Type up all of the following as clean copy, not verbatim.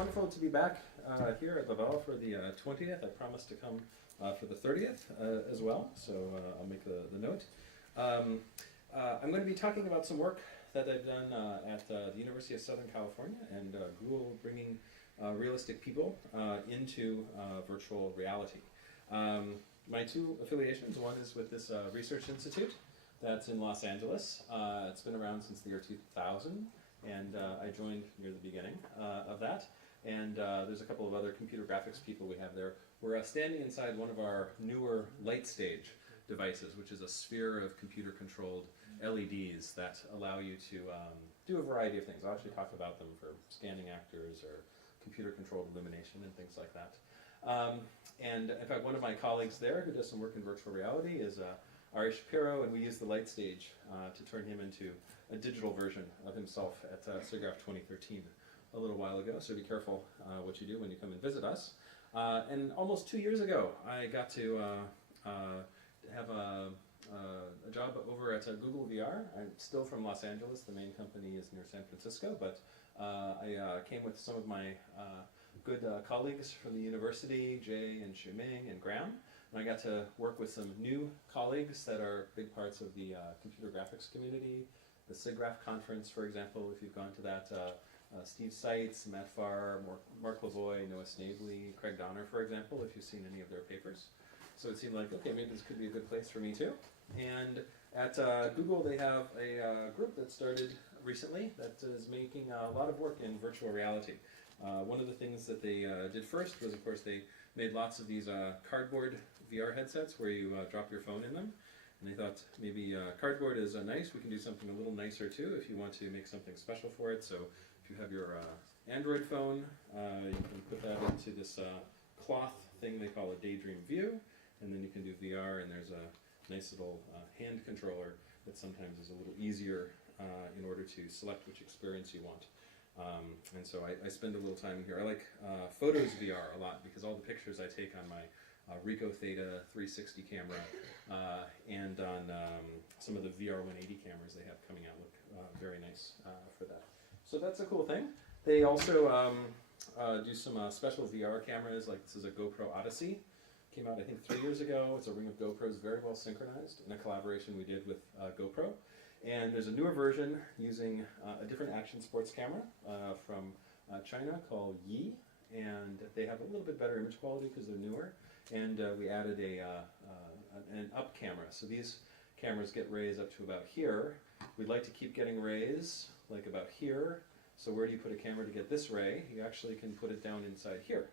wonderful to be back here at Laval for the 20th. I promised to come for the 30th as well, so I'll make the note. I'm going to be talking about some work that I've done at the University of Southern California and Google, bringing realistic people into virtual reality. My two affiliations, one is with this research institute that's in Los Angeles. It's been around since the year 2000, and I joined near the beginning of that. And there's a couple of other computer graphics people we have there. We're standing inside one of our newer light stage devices, which is a sphere of computer-controlled LEDs that allow you to do a variety of things. I'll actually talk about them for scanning actors or computer-controlled illumination and things like that. And in fact, one of my colleagues there who does some work in virtual reality is Ari Shapiro, and we use the light stage to turn him into a digital version of himself at SIGGRAPH 2013 a little while ago, so be careful what you do when you come and visit us. And almost 2 years ago, I got to have a job over at Google VR. I'm still from Los Angeles. The main company is near San Francisco, but I came with some of my good colleagues from the university, Jay and Shuming and Graham, and I got to work with some new colleagues that are big parts of the computer graphics community. The SIGGRAPH conference, for example, if you've gone to that, Steve Seitz, Matt Farr, Mark Lavoie, Noah Snavely, Craig Donner, for example, if you've seen any of their papers. So it seemed like, okay, maybe this could be a good place for me too. And at Google, they have a group that started recently that is making a lot of work in virtual reality. One of the things that they did first was, of course, they made lots of these cardboard VR headsets where you drop your phone in them. And they thought maybe cardboard is nice. We can do something a little nicer too if you want to make something special for it. So if you have your Android phone, you can put that into this cloth thing they call a Daydream View, and then you can do VR, and there's a nice little hand controller that sometimes is a little easier in order to select which experience you want. And so I spend a little time here. I like Photos VR a lot because all the pictures I take on my Ricoh Theta 360 camera and on some of the VR 180 cameras they have coming out look very nice for that. So that's a cool thing. They also do some special VR cameras, like this is a Gopro Odyssey. Came out I think 3 years ago. It's a ring of GoPros, very well synchronized in a collaboration we did with GoPro. And there's a newer version using a different action sports camera from China called Yi, and they have a little bit better image quality because they're newer. And we added an up camera. So these cameras get rays up to about here. We'd like to keep getting rays like about here. So where do you put a camera to get this ray? You actually can put it down inside here.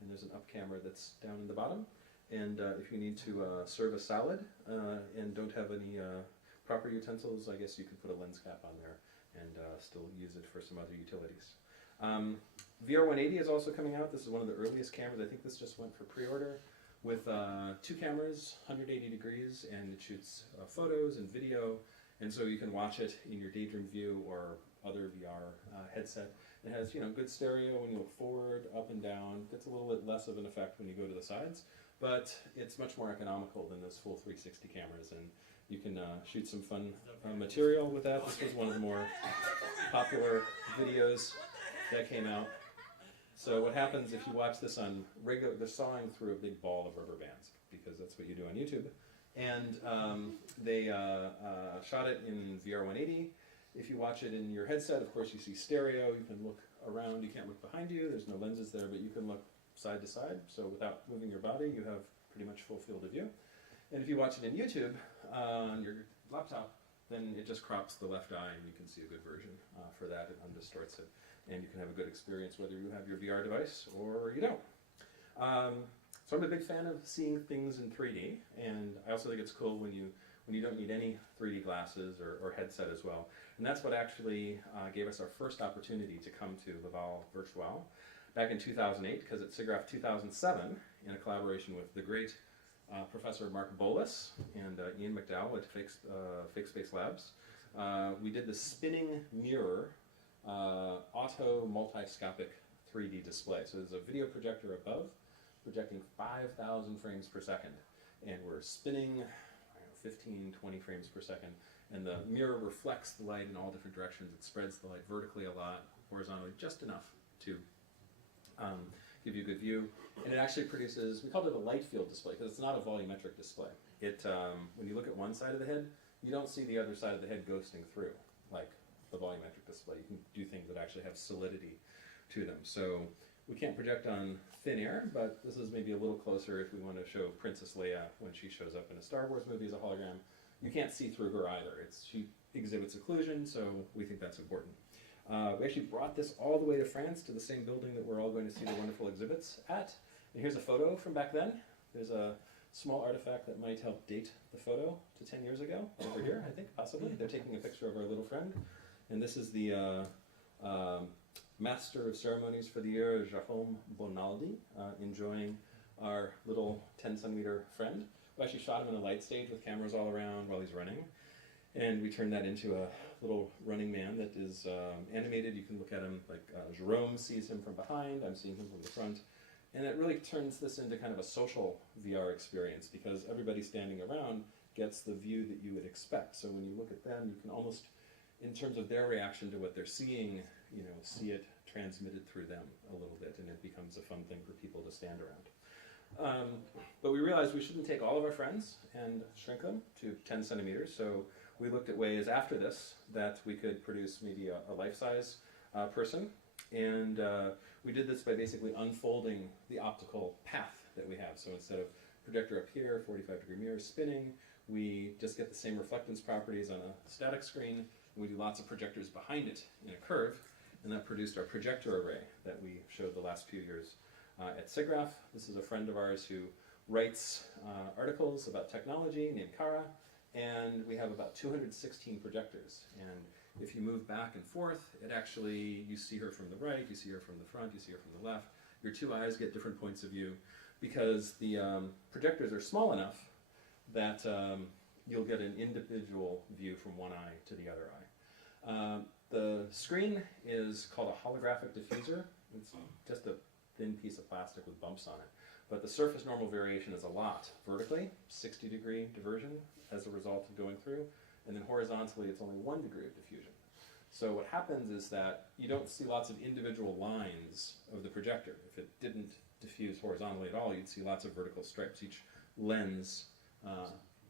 And there's an up camera that's down in the bottom. And if you need to serve a salad and don't have any proper utensils, I guess you could put a lens cap on there and still use it for some other utilities. VR 180 is also coming out. This is one of the earliest cameras. I think this just went for pre-order with two cameras, 180 degrees, and it shoots photos and video. And so you can watch it in your Daydream View or other VR headset. It has, good stereo when you look forward, up and down. Gets a little bit less of an effect when you go to the sides, but it's much more economical than those full 360 cameras, and you can shoot some fun material with that. This was one of the more popular videos that came out. So what happens if you watch this on regular, they're sawing through a big ball of rubber bands, because that's what you do on YouTube. And they shot it in VR 180. If you watch it in your headset, of course you see stereo, you can look around, you can't look behind you, there's no lenses there, but you can look side to side, so without moving your body, you have pretty much full field of view. And if you watch it in YouTube on your laptop, then it just crops the left eye and you can see a good version for that. It undistorts it, and you can have a good experience whether you have your VR device or you don't. So I'm a big fan of seeing things in 3D, and I also think it's cool when you don't need any 3D glasses or headset as well. And that's what actually gave us our first opportunity to come to Laval Virtual back in 2008, because at SIGGRAPH 2007, in a collaboration with the great Professor Mark Bolas and Ian McDowell at Fake Space Labs, we did the spinning mirror auto multiscopic 3D display. So there's a video projector above, projecting 5,000 frames per second, and we're spinning 15, 20 frames per second, and the mirror reflects the light in all different directions. It spreads the light vertically a lot, horizontally just enough to give you a good view. And it actually produces, we call it a light field display because it's not a volumetric display. It, when you look at one side of the head, you don't see the other side of the head ghosting through like the volumetric display. You can do things that actually have solidity to them. So we can't project on thin air, but this is maybe a little closer if we want to show Princess Leia when she shows up in a Star Wars movie as a hologram. You can't see through her either. She exhibits occlusion, so we think that's important. We actually brought this all the way to France, to the same building that we're all going to see the wonderful exhibits at. And here's a photo from back then. There's a small artifact that might help date the photo to 10 years ago, over here, I think, possibly. They're taking a picture of our little friend. And this is the Master of Ceremonies for the year, Jérôme Bonaldi, enjoying our little 10-centimeter friend. We actually shot him in a light stage with cameras all around while he's running. And we turned that into a little running man that is animated. You can look at him like Jérôme sees him from behind, I'm seeing him from the front. And it really turns this into kind of a social VR experience because everybody standing around gets the view that you would expect. So when you look at them, you can almost, in terms of their reaction to what they're seeing, you know, see it transmitted through them a little bit, and it becomes a fun thing for people to stand around. But we realized we shouldn't take all of our friends and shrink them to 10 centimeters, so we looked at ways after this that we could produce maybe a life-size person, and we did this by basically unfolding the optical path that we have. So instead of projector up here, 45-degree mirror spinning, we just get the same reflectance properties on a static screen, and we do lots of projectors behind it in a curve, and that produced our projector array that we showed the last few years at SIGGRAPH. This is a friend of ours who writes articles about technology named Kara, and we have about 216 projectors. And if you move back and forth, it actually, you see her from the right, you see her from the front, you see her from the left. Your two eyes get different points of view because the projectors are small enough that you'll get an individual view from one eye to the other eye. The screen is called a holographic diffuser. It's just a thin piece of plastic with bumps on it. But the surface normal variation is a lot. Vertically, 60-degree diversion as a result of going through. And then horizontally, it's only 1 degree of diffusion. So what happens is that you don't see lots of individual lines of the projector. If it didn't diffuse horizontally at all, you'd see lots of vertical stripes. Each lens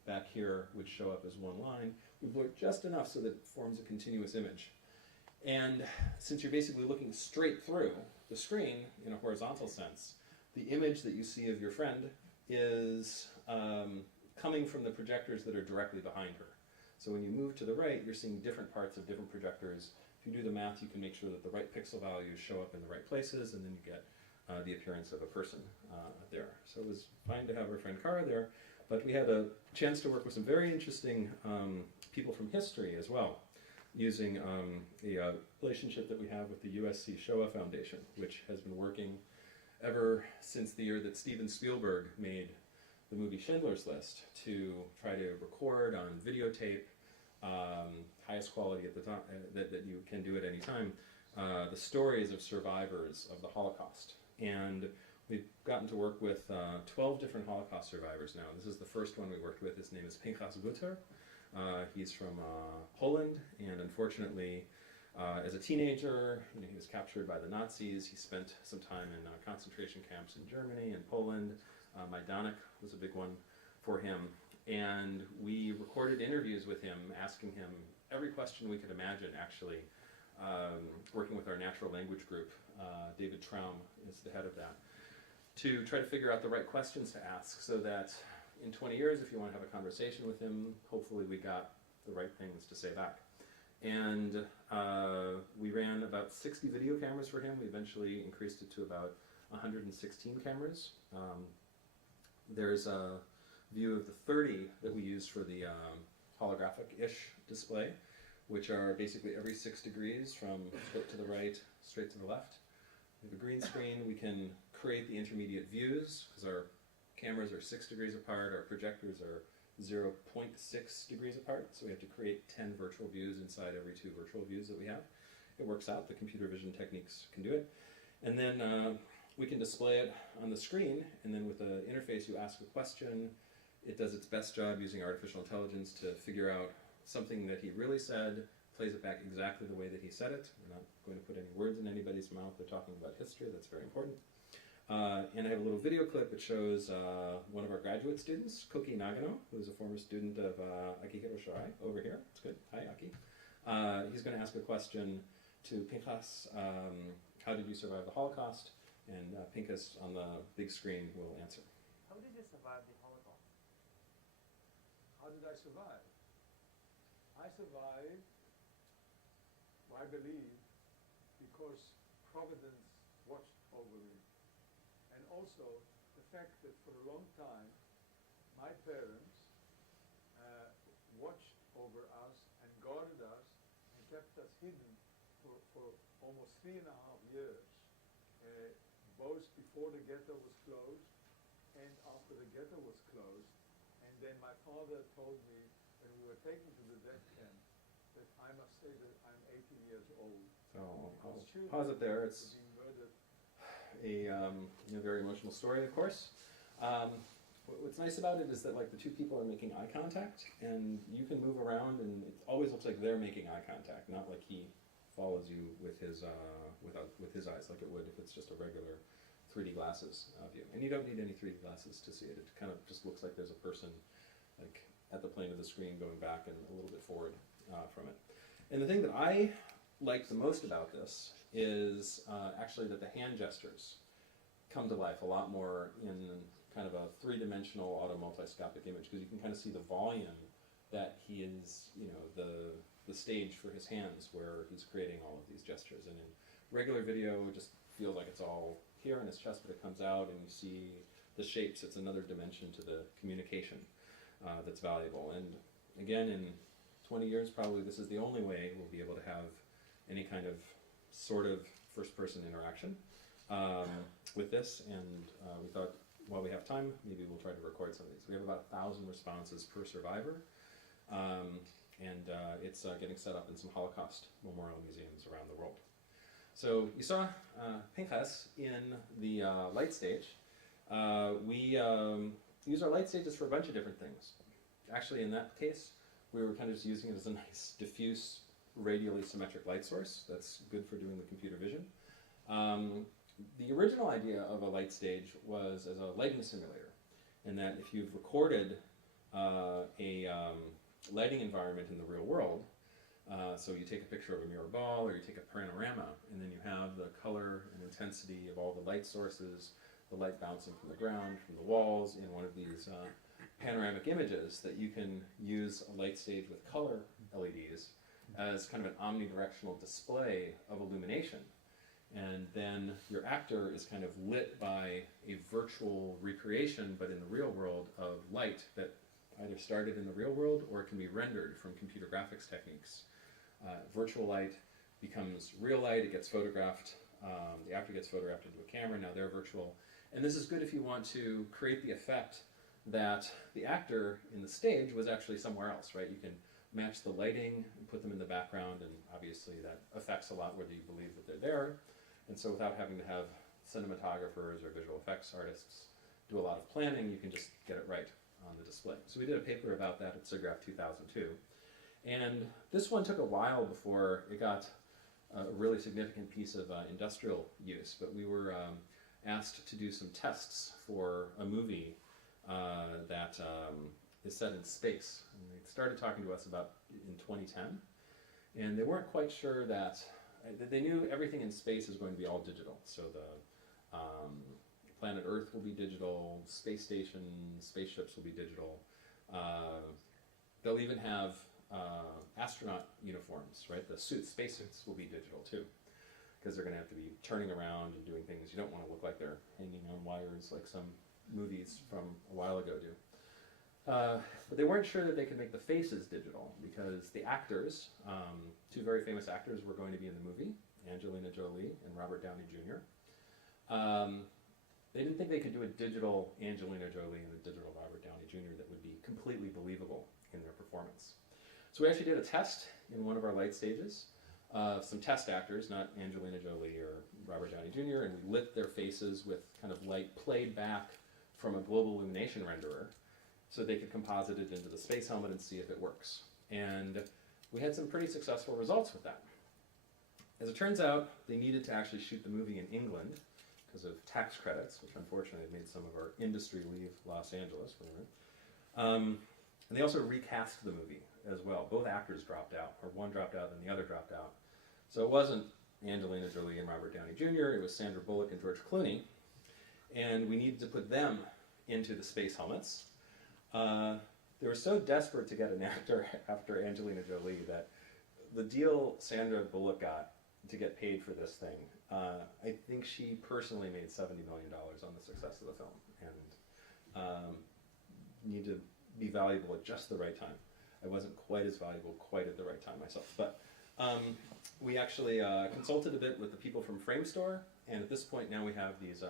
back here would show up as one line. We blur it just enough so that it forms a continuous image. And since you're basically looking straight through the screen in a horizontal sense, the image that you see of your friend is coming from the projectors that are directly behind her. So when you move to the right, you're seeing different parts of different projectors. If you do the math, you can make sure that the right pixel values show up in the right places, and then you get the appearance of a person there. So it was fine to have our friend Kara there, but we had a chance to work with some very interesting people from history as well, using a relationship that we have with the USC Shoah Foundation, which has been working ever since the year that Steven Spielberg made the movie Schindler's List to try to record on videotape, highest quality at the time that you can do at any time, the stories of survivors of the Holocaust. And we've gotten to work with 12 different Holocaust survivors now. This is the first one we worked with. His name is Pinchas Guter. He's from Poland, and unfortunately, as a teenager, he was captured by the Nazis. He spent some time in concentration camps in Germany and Poland. Majdanek was a big one for him. And we recorded interviews with him, asking him every question we could imagine, actually, working with our natural language group. David Traum is the head of that, to try to figure out the right questions to ask so that in 20 years, if you want to have a conversation with him, hopefully we got the right things to say back. And we ran about 60 video cameras for him. We eventually increased it to about 116 cameras. There's a view of the 30 that we use for the holographic-ish display, which are basically every 6 degrees from straight to the right, straight to the left. We have a green screen. We can create the intermediate views because our cameras are 6 degrees apart. Our projectors are 0.6 degrees apart, so we have to create 10 virtual views inside every 2 virtual views that we have. It works out. The computer vision techniques can do it. And then we can display it on the screen, and then with the interface you ask a question. It does its best job using artificial intelligence to figure out something that he really said plays it back exactly the way that he said it. We're not going to put any words in anybody's mouth. They're talking about history. That's very important. And I have a little video clip that shows one of our graduate students, Koki Nagano, who's a former student of Akihiro Shirai over here. It's good. Hi, Aki. He's going to ask a question to Pinchas. How did you survive the Holocaust? And Pinchas on the big screen will answer. How did you survive the Holocaust? How did I survive? I survived, I believe, because Providence watched over me. And also the fact that for a long time, my parents watched over us and guarded us and kept us hidden for almost 3.5 years, both before the ghetto was closed and after the ghetto was closed. And then my father told me when we were taken to the death camp that I must say that I'm 18 years old. So I'll pause it there. It's being murdered. a very emotional story, of course. What's nice about it is that like the two people are making eye contact, and you can move around, and it always looks like they're making eye contact, not like he follows you with his with his eyes like it would if it's just a regular 3D glasses view. And you don't need any 3D glasses to see it. It kind of just looks like there's a person like at the plane of the screen going back and a little bit forward from it. And the thing that I like the most about this is actually that the hand gestures come to life a lot more in kind of a three-dimensional auto multiscopic image, because you can kind of see the volume that he is, the stage for his hands where he's creating all of these gestures. And in regular video, it just feels like it's all here in his chest, but it comes out and you see the shapes. It's another dimension to the communication that's valuable. And again, in 20 years, probably this is the only way we'll be able to have any kind of sort of first-person interaction with this. And we thought, while we have time, maybe we'll try to record some of these. We have about 1,000 responses per survivor. And it's getting set up in some Holocaust memorial museums around the world. So you saw Pinchas in the light stage. We use our light stages for a bunch of different things. Actually, in that case, we were kind of just using it as a nice diffuse, radially symmetric light source. That's good for doing the computer vision. The original idea of a light stage was as a lighting simulator, in that if you've recorded a lighting environment in the real world, so you take a picture of a mirror ball or you take a panorama, and then you have the color and intensity of all the light sources, the light bouncing from the ground, from the walls, in one of these panoramic images, that you can use a light stage with color LEDs as kind of an omnidirectional display of illumination. And then your actor is kind of lit by a virtual recreation, but in the real world, of light that either started in the real world or it can be rendered from computer graphics techniques. Virtual light becomes real light, it gets photographed, the actor gets photographed into a camera, now they're virtual. And this is good if you want to create the effect that the actor in the stage was actually somewhere else, right? You can match the lighting and put them in the background, and obviously that affects a lot whether you believe that they're there. And so without having to have cinematographers or visual effects artists do a lot of planning, you can just get it right on the display. So we did a paper about that at SIGGRAPH 2002. And this one took a while before it got a really significant piece of industrial use, but we were asked to do some tests for a movie that is set in space. And they started talking to us about in 2010, and they weren't quite sure that, they knew everything in space is going to be all digital. So the planet Earth will be digital, space stations, spaceships will be digital. They'll even have astronaut uniforms, right? The suits, spacesuits will be digital too, because they're going to have to be turning around and doing things. You don't want to look like they're hanging on wires like some movies from a while ago do. But they weren't sure that they could make the faces digital, because the actors, two very famous actors were going to be in the movie, Angelina Jolie and Robert Downey Jr. They didn't think they could do a digital Angelina Jolie and a digital Robert Downey Jr. that would be completely believable in their performance. So we actually did a test in one of our light stages of some test actors, not Angelina Jolie or Robert Downey Jr., and we lit their faces with kind of light played back from a global illumination renderer, so they could composite it into the space helmet and see if it works. And we had some pretty successful results with that. As it turns out, they needed to actually shoot the movie in England because of tax credits, which unfortunately made some of our industry leave Los Angeles. And they also recast the movie as well. Both actors dropped out, or one dropped out and the other dropped out. So it wasn't Angelina Jolie and Robert Downey Jr., it was Sandra Bullock and George Clooney. And we needed to put them into the space helmets. They were so desperate to get an actor after Angelina Jolie that the deal Sandra Bullock got to get paid for this thing, I think she personally made $70 million on the success of the film, and need to be valuable at just the right time. I wasn't quite as valuable quite at the right time myself, but we actually consulted a bit with the people from Framestore, and at this point now we have these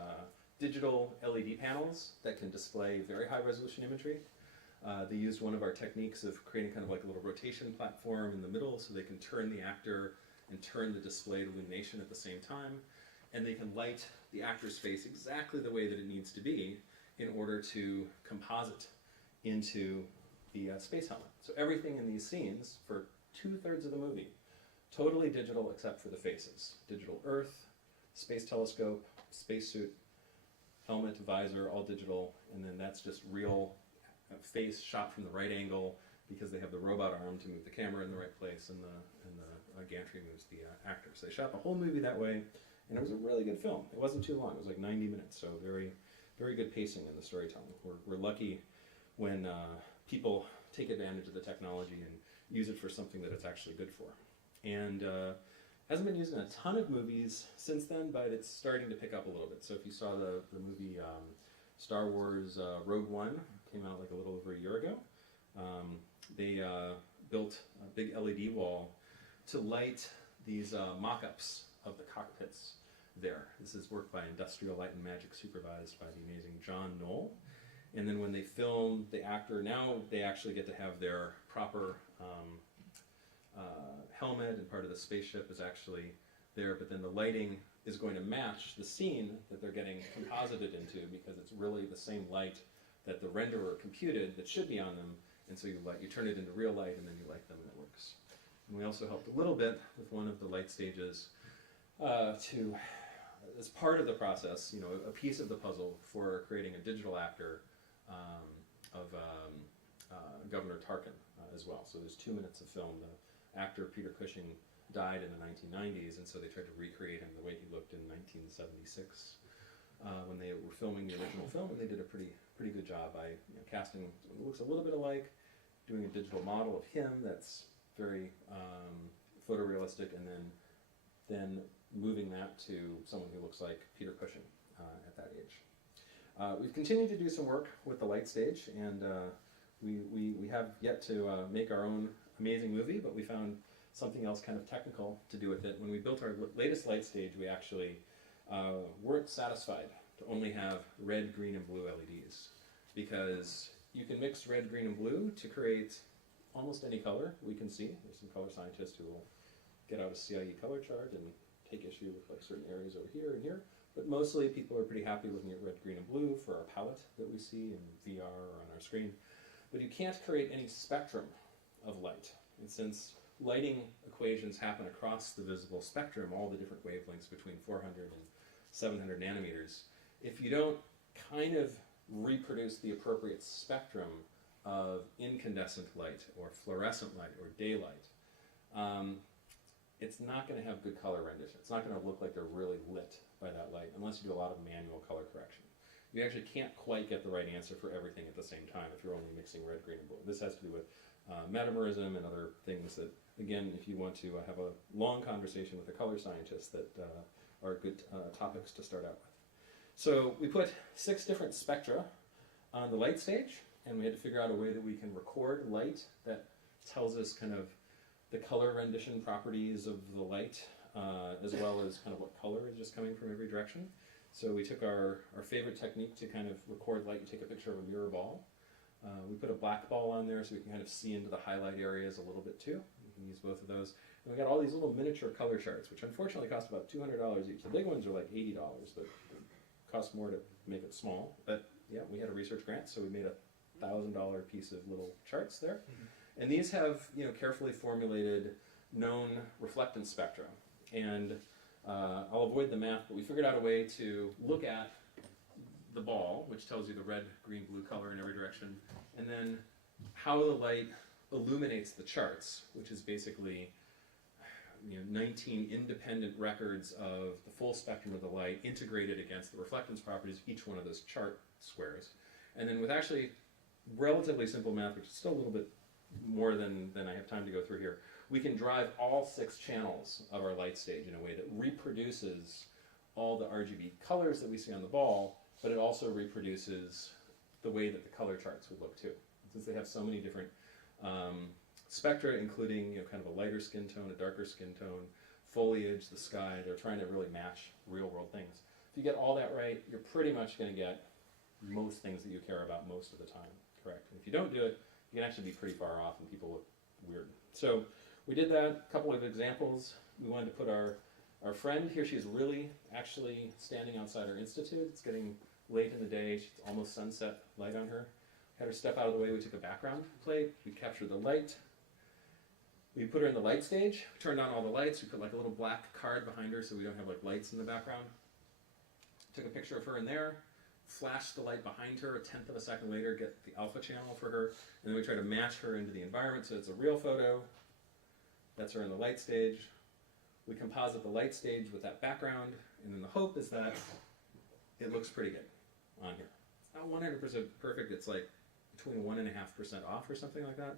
digital LED panels that can display very high resolution imagery. They used one of our techniques of creating kind of like a little rotation platform in the middle so they can turn the actor and turn the displayed illumination at the same time. And they can light the actor's face exactly the way that it needs to be in order to composite into the space helmet. So everything in these scenes for 2/3 of the movie, totally digital except for the faces. Digital Earth, space telescope, spacesuit, helmet, visor, all digital, and then that's just real face shot from the right angle because they have the robot arm to move the camera in the right place, and the gantry moves the actor. So they shot the whole movie that way, and it was a really good film. It wasn't too long, it was like 90 minutes, so very, very good pacing in the storytelling. We're lucky when people take advantage of the technology and use it for something that it's actually good for. And hasn't been used in a ton of movies since then, but it's starting to pick up a little bit. So if you saw the movie Star Wars Rogue One, came out like a little over a year ago, they built a big LED wall to light these mock-ups of the cockpits there. This is work by Industrial Light and Magic, supervised by the amazing John Knoll. And then when they film the actor, now they actually get to have their proper helmet, and part of the spaceship is actually there, but then the lighting is going to match the scene that they're getting composited into, because it's really the same light that the renderer computed that should be on them, and so you turn it into real light and then you light them and it works. And we also helped a little bit with one of the light stages as part of the process, a piece of the puzzle for creating a digital actor of Governor Tarkin as well. So there's 2 minutes of film. The actor Peter Cushing died in the 1990s, and so they tried to recreate him the way he looked in 1976 when they were filming the original film, and they did a pretty good job by casting someone who looks a little bit alike, doing a digital model of him that's very photorealistic, and then moving that to someone who looks like Peter Cushing at that age. We've continued to do some work with the light stage, and we have yet to make our own amazing movie, but we found something else kind of technical to do with it. When we built our latest light stage, we actually weren't satisfied to only have red, green, and blue LEDs, because you can mix red, green, and blue to create almost any color we can see. There's some color scientists who will get out a CIE color chart and take issue with like certain areas over here and here, but mostly people are pretty happy looking at red, green, and blue for our palette that we see in VR or on our screen. But you can't create any spectrum of light. And since lighting equations happen across the visible spectrum, all the different wavelengths between 400 and 700 nanometers, if you don't kind of reproduce the appropriate spectrum of incandescent light or fluorescent light or daylight, it's not going to have good color rendition. It's not going to look like they're really lit by that light unless you do a lot of manual color correction. You actually can't quite get the right answer for everything at the same time if you're only mixing red, green, and blue. This has to do with metamerism and other things that, again, if you want to have a long conversation with a color scientist, that are good topics to start out with. So we put 6 different spectra on the light stage, and we had to figure out a way that we can record light that tells us kind of the color rendition properties of the light, as well as kind of what color is just coming from every direction. So we took our favorite technique to kind of record light. You take a picture of a mirror ball. We put a black ball on there so we can kind of see into the highlight areas a little bit too. You can use both of those. And we got all these little miniature color charts, which unfortunately cost about $200 each. The big ones are like $80, but it costs more to make it small. But yeah, we had a research grant, so we made a $1,000 piece of little charts there. And these have carefully formulated known reflectance spectra. And I'll avoid the math, but we figured out a way to look at the ball, which tells you the red, green, blue color in every direction, and then how the light illuminates the charts, which is basically 19 independent records of the full spectrum of the light integrated against the reflectance properties of each one of those chart squares. And then with actually relatively simple math, which is still a little bit more than I have time to go through here, we can drive all 6 channels of our light stage in a way that reproduces all the RGB colors that we see on the ball, but it also reproduces the way that the color charts would look too. Since they have so many different spectra, including kind of a lighter skin tone, a darker skin tone, foliage, the sky, they're trying to really match real world things. If you get all that right, you're pretty much going to get most things that you care about most of the time correct. And if you don't do it, you can actually be pretty far off and people look weird. So we did that, a couple of examples. We wanted to put our friend here. She's really actually standing outside our institute. It's getting late in the day. She's almost sunset light on her. Had her step out of the way. We took a background plate. We captured the light. We put her in the light stage. We turned on all the lights. We put like a little black card behind her so we don't have like lights in the background. Took a picture of her in there. Flashed the light behind her. A tenth of a second later, get the alpha channel for her. And then we try to match her into the environment so it's a real photo. That's her in the light stage. We composite the light stage with that background, and then the hope is that it looks pretty good on here. It's not 100% perfect, it's like between 1.5% off or something like that,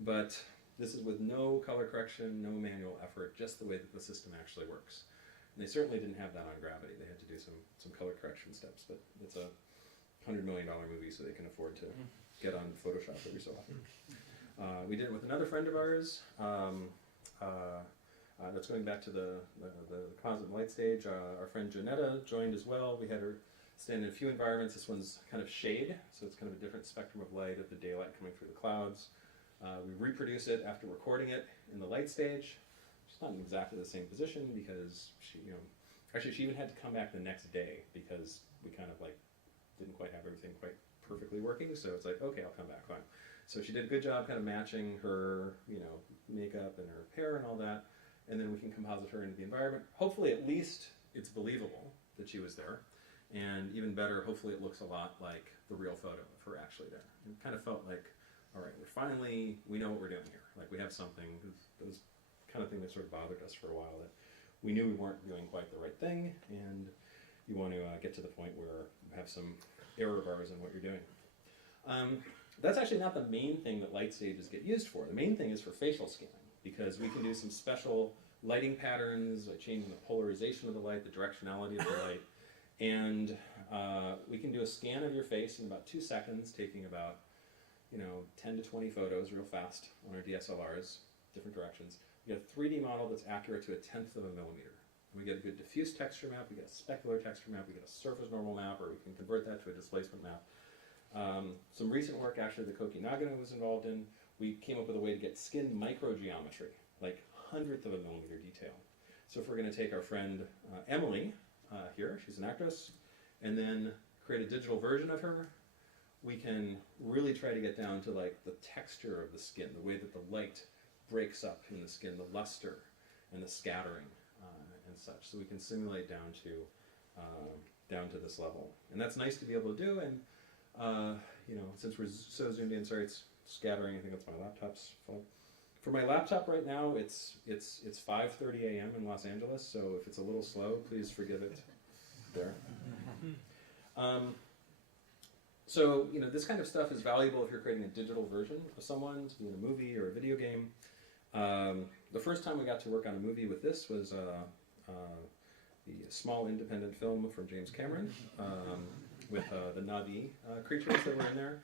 but this is with no color correction, no manual effort, just the way that the system actually works. And they certainly didn't have that on Gravity. They had to do some color correction steps, but it's a $100 million movie, so they can afford to get on Photoshop every so often. We did it with another friend of ours. That's going back to the composite light stage. Our friend Janetta joined as well. We had her stand in a few environments. This one's kind of shade, so it's kind of a different spectrum of light of the daylight coming through the clouds. We reproduce it after recording it in the light stage. She's not in exactly the same position because she, actually she even had to come back the next day because we kind of like didn't quite have everything quite perfectly working. So it's like, okay, I'll come back, fine. So she did a good job kind of matching her, makeup and her hair and all that. And then we can composite her into the environment. Hopefully, at least it's believable that she was there. And even better, hopefully it looks a lot like the real photo of her actually there. It kind of felt like, all right, we know what we're doing here. Like we have something, those kind of thing that sort of bothered us for a while, that we knew we weren't doing quite the right thing, and you want to get to the point where you have some error bars in what you're doing. That's actually not the main thing that light stages get used for. The main thing is for facial scanning, because we can do some special lighting patterns, like changing the polarization of the light, the directionality of the light, and we can do a scan of your face in about 2 seconds, taking about 10 to 20 photos real fast on our DSLRs, different directions. We get a 3D model that's accurate to 1/10 of a millimeter. We get a good diffuse texture map, we get a specular texture map, we get a surface normal map, or we can convert that to a displacement map. Some recent work actually that Koki Nagano was involved in, we came up with a way to get skin microgeometry, like 1/100th of a millimeter detail. So if we're going to take our friend Emily here, she's an actress, and then create a digital version of her, we can really try to get down to like the texture of the skin, the way that the light breaks up in the skin, the luster and the scattering and such. So we can simulate down to this level, and that's nice to be able to do. And since we're so zoomed in, sorry, it's scattering. I think that's my laptop's fault. For my laptop right now, it's 5:30 a.m. in Los Angeles, so if it's a little slow, please forgive it there. So this kind of stuff is valuable if you're creating a digital version of someone, to be in a movie or a video game. The first time we got to work on a movie with this was the small independent film from James Cameron with the Na'vi creatures that were in there.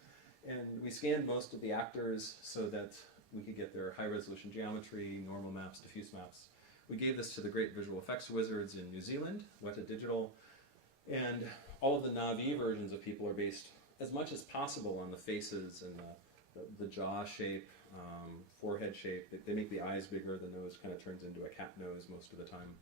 And we scanned most of the actors so that we could get their high-resolution geometry, normal maps, diffuse maps. We gave this to the great visual effects wizards in New Zealand, Weta Digital, and all of the Na'vi versions of people are based as much as possible on the faces and the jaw shape, forehead shape. They make the eyes bigger, the nose kind of turns into a cat nose most of the time.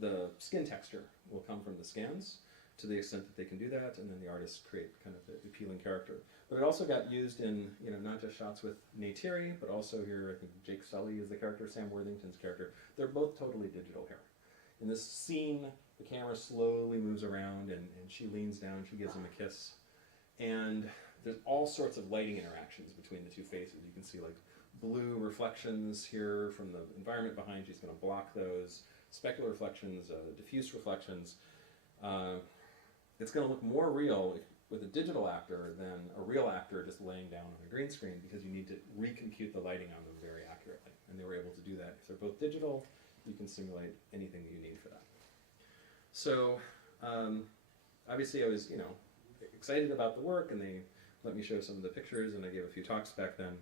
The skin texture will come from the scans to the extent that they can do that, and then the artists create kind of the appealing character. But it also got used in, not just shots with Neytiri, but also here, I think Jake Sully is the character, Sam Worthington's character. They're both totally digital here. In this scene, the camera slowly moves around, and she leans down, she gives him a kiss. And there's all sorts of lighting interactions between the two faces. You can see like blue reflections here from the environment behind. She's going to block those. Specular reflections, diffuse reflections. It's going to look more real with a digital actor than a real actor just laying down on a green screen, because you need to recompute the lighting on them very accurately. And they were able to do that. If they're both digital, you can simulate anything that you need for that. So obviously I was, excited about the work, and they let me show some of the pictures, and I gave a few talks back then.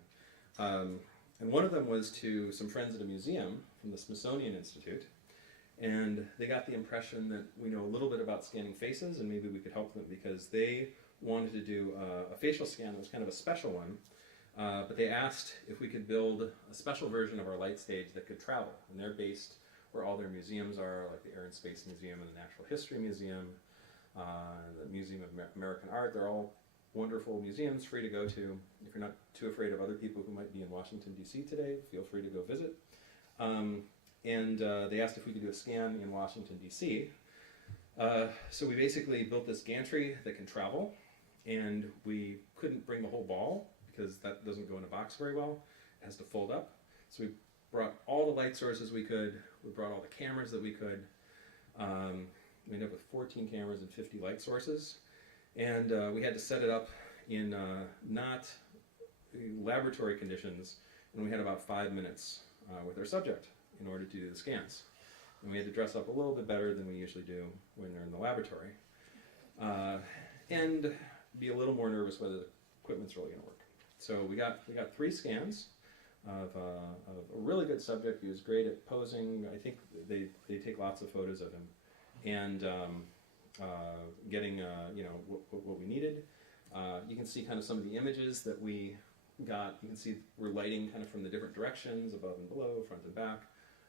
And one of them was to some friends at a museum from the Smithsonian Institute, and they got the impression that we know a little bit about scanning faces, and maybe we could help them, because they wanted to do a facial scan that was kind of a special one, but they asked if we could build a special version of our light stage that could travel. And they're based where all their museums are, like the Air and Space Museum and the Natural History Museum, the Museum of American Art. They're all wonderful museums, free to go to. If you're not too afraid of other people who might be in Washington, D.C. today, feel free to go visit. And they asked if we could do a scan in Washington, D.C. So we basically built this gantry that can travel, and we couldn't bring the whole ball because that doesn't go in a box very well. It has to fold up. So we brought all the light sources we could. We brought all the cameras that we could. We ended up with 14 cameras and 50 light sources. And we had to set it up in not laboratory conditions, and we had about 5 minutes with our subject in order to do the scans. And we had to dress up a little bit better than we usually do when they're in the laboratory. And be a little more nervous whether the equipment's really going to work. So we got 3 scans of a really good subject. He was great at posing. I think they take lots of photos of him, and getting what we needed. You can see kind of some of the images that we got. You can see we're lighting kind of from the different directions, above and below, front and back.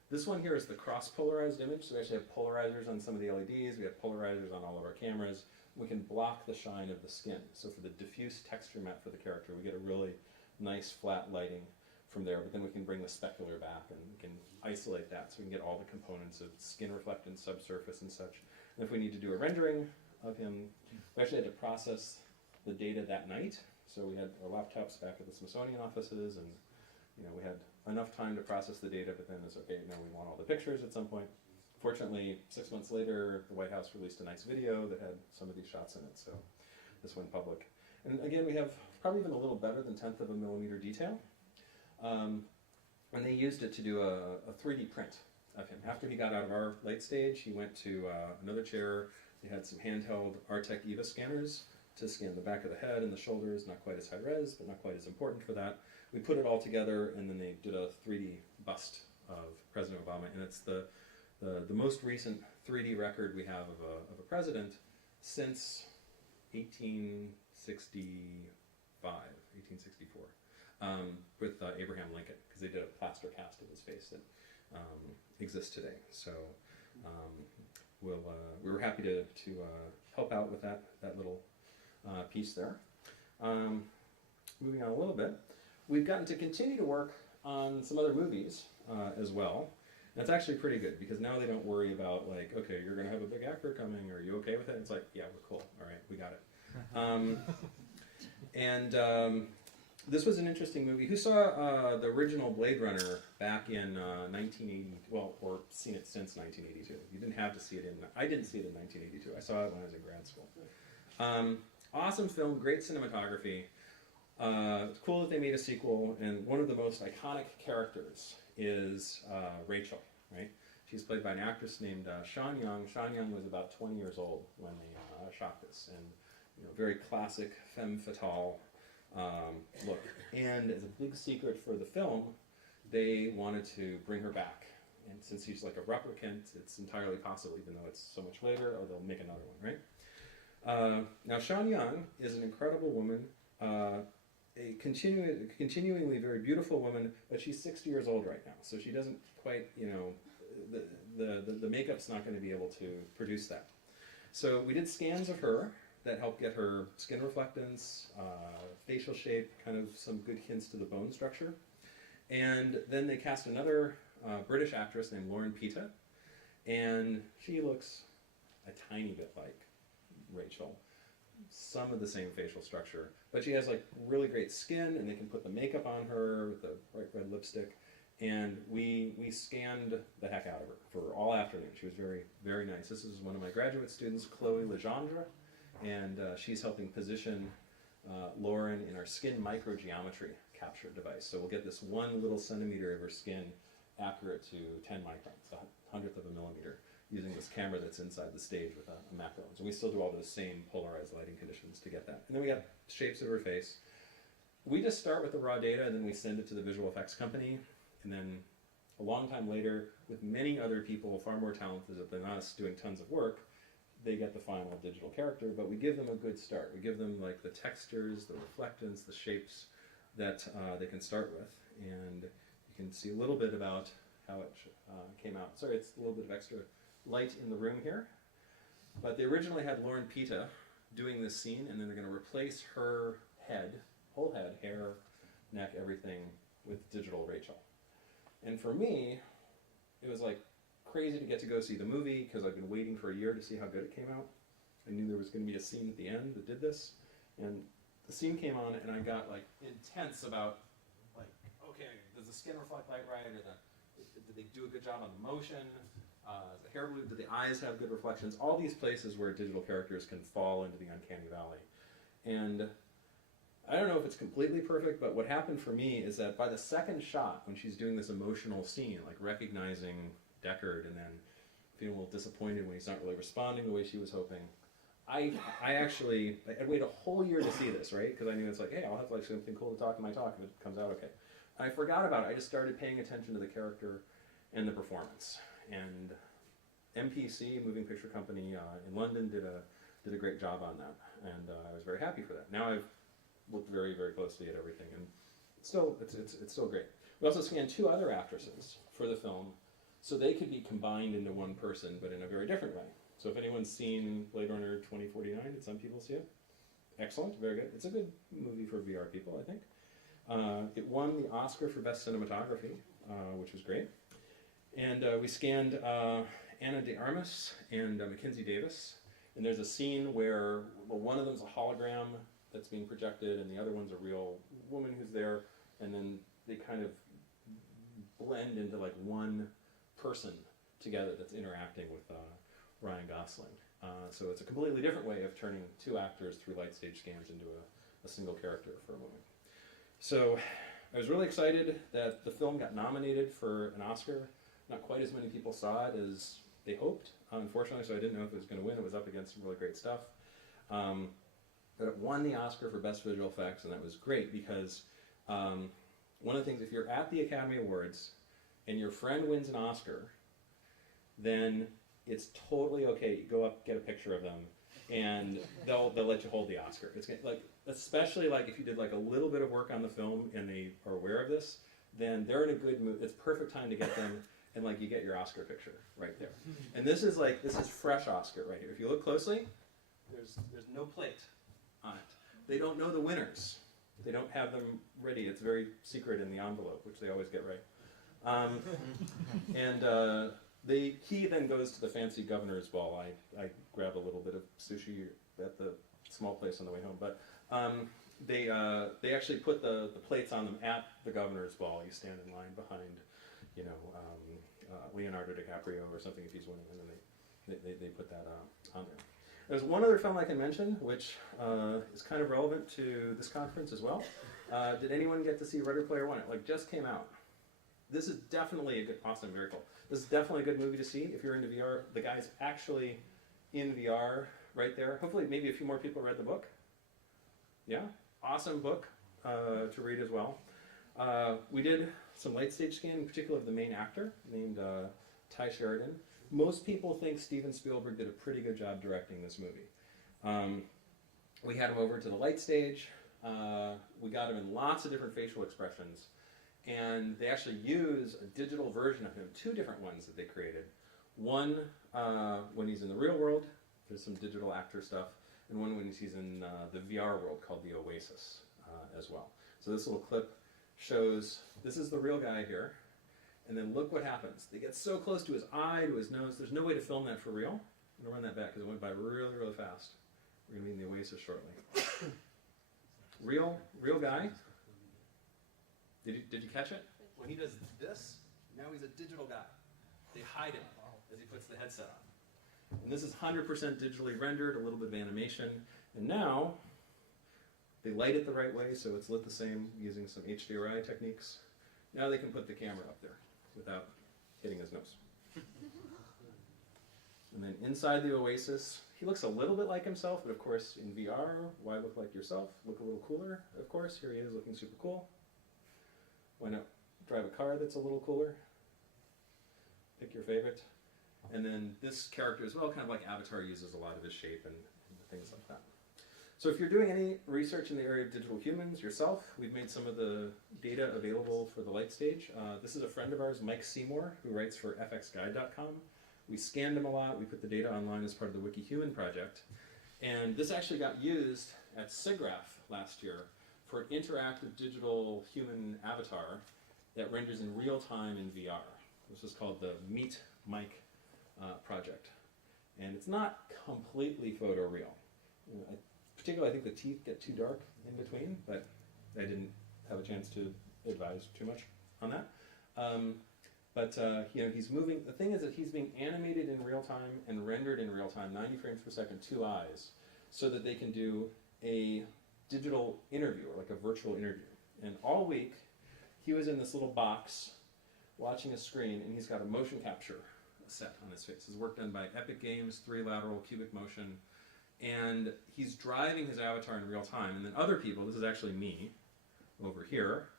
This one here is the cross-polarized image, so we actually have polarizers on some of the LEDs, we have polarizers on all of our cameras. We can block the shine of the skin. So for the diffuse texture map for the character, we get a really nice flat lighting from there, but then we can bring the specular back, and we can isolate that so we can get all the components of skin reflectance, subsurface, and such. And if we need to do a rendering of him, we actually had to process the data that night. So we had our laptops back at the Smithsonian offices, and we had enough time to process the data, but then it's okay, now we want all the pictures at some point. Fortunately, 6 months later, the White House released a nice video that had some of these shots in it, so this went public. And again, we have probably even a little better than 1/10 of a millimeter detail. And they used it to do a 3D print of him. After he got out of our light stage, he went to another chair. They had some handheld Artec EVA scanners to scan the back of the head and the shoulders, not quite as high res, but not quite as important for that. We put it all together, and then they did a 3D bust of President Obama, and it's the most recent 3D record we have of a president since 1864, with Abraham Lincoln, because they did a plaster cast of his face that exists today. So we were happy to help out with that little piece there. Moving on a little bit, we've gotten to continue to work on some other movies as well. That's actually pretty good, because now they don't worry about, like, okay, you're going to have a big actor coming, are you okay with it? It's like, yeah, we're cool, all right, we got it. This was an interesting movie. Who saw the original Blade Runner back in 1980, well, or seen it since 1982? You didn't have to see it I didn't see it in 1982. I saw it when I was in grad school. Awesome film, great cinematography. It's cool that they made a sequel, and one of the most iconic characters is Rachel, right? She's played by an actress named Sean Young. Sean Young was about 20 years old when they shot this, and very classic femme fatale look. And as a big secret for the film, they wanted to bring her back. And since she's like a replicant, it's entirely possible, even though it's so much later, or they'll make another one, right? Now, Sean Young is an incredible woman, a continuingly very beautiful woman, but she's 60 years old right now, so she doesn't quite, the makeup's not going to be able to produce that. So we did scans of her that help get her skin reflectance, facial shape, kind of some good hints to the bone structure. And then they cast another British actress named Lauren Pita, and she looks a tiny bit like Rachel. Some of the same facial structure, but she has like really great skin, and they can put the makeup on her with the bright red lipstick. And we scanned the heck out of her for all afternoon. She was very, very nice. This is one of my graduate students, Chloe Legendre, and she's helping position Lauren in our skin microgeometry capture device. So we'll get this 1 little centimeter of her skin accurate to 10 microns, a 100th of a millimeter, using this camera that's inside the stage with a macro lens. And we still do all those same polarized lighting conditions to get that. And then we got shapes of her face. We just start with the raw data, and then we send it to the visual effects company. And then a long time later, with many other people far more talented than us doing tons of work, they get the final digital character, but we give them a good start. We give them like the textures, the reflectance, the shapes that they can start with. And you can see a little bit about how it came out. Sorry, it's a little bit of extra light in the room here. But they originally had Lauren Pita doing this scene, and then they're going to replace her head, whole head, hair, neck, everything, with digital Rachel. And for me, it was like crazy to get to go see the movie, because I've been waiting for a year to see how good it came out. I knew there was going to be a scene at the end that did this, and the scene came on, and I got like intense about like, okay, does the skin reflect light right, or did they do a good job on the motion? Is the hair blue? Do the eyes have good reflections? All these places where digital characters can fall into the uncanny valley. And I don't know if it's completely perfect, but what happened for me is that by the second shot, when she's doing this emotional scene, like recognizing Deckard and then feeling a little disappointed when he's not really responding the way she was hoping, I actually, I'd wait a whole year to see this, right? Because I knew it's like, hey, I'll have like something cool to talk in my talk if it comes out okay. I forgot about it. I just started paying attention to the character and the performance. And MPC, Moving Picture Company in London, did a great job on that, and I was very happy for that. Now I've looked very, very closely at everything, and it's still great. We also scanned 2 other actresses for the film, so they could be combined into one person, but in a very different way. So if anyone's seen Blade Runner 2049, did some people see it? Excellent, very good. It's a good movie for VR people, I think. It won the Oscar for Best Cinematography, which was great. And we scanned Anna de Armas and Mackenzie Davis. And there's a scene where, well, one of them's a hologram that's being projected, and the other one's a real woman who's there. And then they kind of blend into like one person together that's interacting with Ryan Gosling. So it's a completely different way of turning 2 actors through light stage scans into a single character for a movie. So I was really excited that the film got nominated for an Oscar. Not quite as many people saw it as they hoped, unfortunately, so I didn't know if it was going to win. It was up against some really great stuff. But it won the Oscar for Best Visual Effects, and that was great because one of the things, if you're at the Academy Awards and your friend wins an Oscar, then it's totally okay. You go up, get a picture of them, and they'll let you hold the Oscar. It's like, especially like if you did like a little bit of work on the film and they are aware of this, then they're in a good mood. It's perfect time to get them, and like you get your Oscar picture right there. And this is fresh Oscar right here. If you look closely, there's no plate on it. They don't know the winners. They don't have them ready. It's very secret in the envelope, which they always get right. He then goes to the fancy governor's ball. I grab a little bit of sushi at the small place on the way home, but they actually put the plates on them at the governor's ball. You stand in line behind, Leonardo DiCaprio or something if he's winning, and then they put that on there. There's one other film I can mention, which is kind of relevant to this conference as well. Did anyone get to see Ready Player One? It like just came out. This is definitely a good, awesome, very cool. This is definitely a good movie to see if you're into VR. The guy's actually in VR right there. Hopefully, maybe a few more people read the book. Yeah, awesome book to read as well. We did some light stage scan, in particular of the main actor named Ty Sheridan. Most people think Steven Spielberg did a pretty good job directing this movie. We had him over to the light stage. We got him in lots of different facial expressions. And they actually use a digital version of him, 2 different ones that they created. One when he's in the real world, there's some digital actor stuff. and one when he's in the VR world called the Oasis as well. So this little clip shows, this is the real guy here, and then look what happens. They get so close to his eye, to his nose, there's no way to film that for real. I'm going to run that back because it went by really, really fast. We're going to be in the Oasis shortly. Real guy. Did you catch it? When he does this, now he's a digital guy. They hide him as he puts the headset on. And this is 100% digitally rendered, a little bit of animation. And now, they light it the right way, so it's lit the same using some HDRI techniques. Now they can put the camera up there without hitting his nose. And then inside the Oasis, he looks a little bit like himself, but of course in VR, why look like yourself? Look a little cooler, of course. Here he is looking super cool. Why not drive a car that's a little cooler? Pick your favorite. And then this character as well, kind of like Avatar, uses a lot of his shape and things like that. So if you're doing any research in the area of digital humans yourself, we've made some of the data available for the light stage. This is a friend of ours, Mike Seymour, who writes for fxguide.com. We scanned him a lot. We put the data online as part of the WikiHuman project. And this actually got used at SIGGRAPH last year for an interactive digital human avatar that renders in real time in VR. This is called the Meet Mike project. And it's not completely photoreal. Particularly, I think the teeth get too dark in between, but I didn't have a chance to advise too much on that. He's moving. The thing is that he's being animated in real time and rendered in real time, 90 frames per second, 2 eyes, so that they can do a digital interview, or like a virtual interview. And all week, he was in this little box watching a screen, and he's got a motion capture set on his face. His work done by Epic Games, 3 lateral cubic motion. And he's driving his avatar in real time. And then other people, this is actually me over here.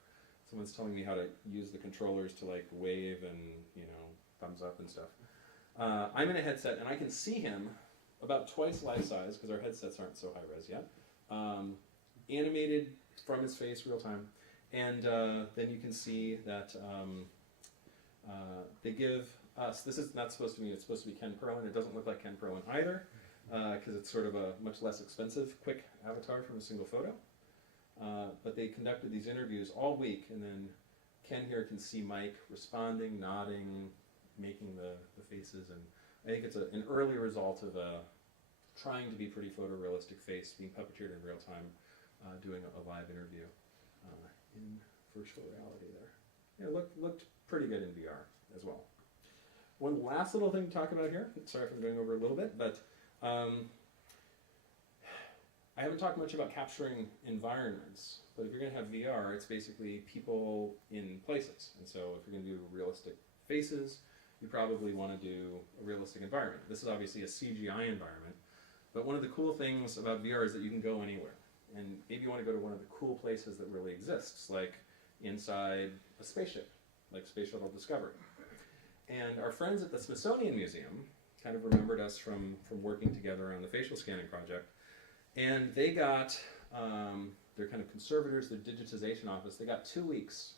Someone's telling me how to use the controllers to like wave and, thumbs up and stuff. I'm in a headset and I can see him about twice life size, because our headsets aren't so high res yet. Animated from his face real time. And then you can see that they give us, this is not supposed to be, it's supposed to be Ken Perlin. It doesn't look like Ken Perlin either, because it's sort of a much less expensive, quick avatar from a single photo. But they conducted these interviews all week, and then Ken here can see Mike responding, nodding, making the faces, and I think it's an early result of trying to be pretty photorealistic face, being puppeteered in real time, doing a live interview in virtual reality there. Yeah, looked pretty good in VR as well. One last little thing to talk about here, sorry if I'm going over a little bit, but I haven't talked much about capturing environments, but if you're going to have VR, it's basically people in places. And so if you're going to do realistic faces, you probably want to do a realistic environment. This is obviously a CGI environment, but one of the cool things about VR is that you can go anywhere. And maybe you want to go to one of the cool places that really exists, like inside a spaceship, like Space Shuttle Discovery. And our friends at the Smithsonian Museum kind of remembered us from working together on the facial scanning project. And they got, they're kind of conservators, their digitization office, they got 2 weeks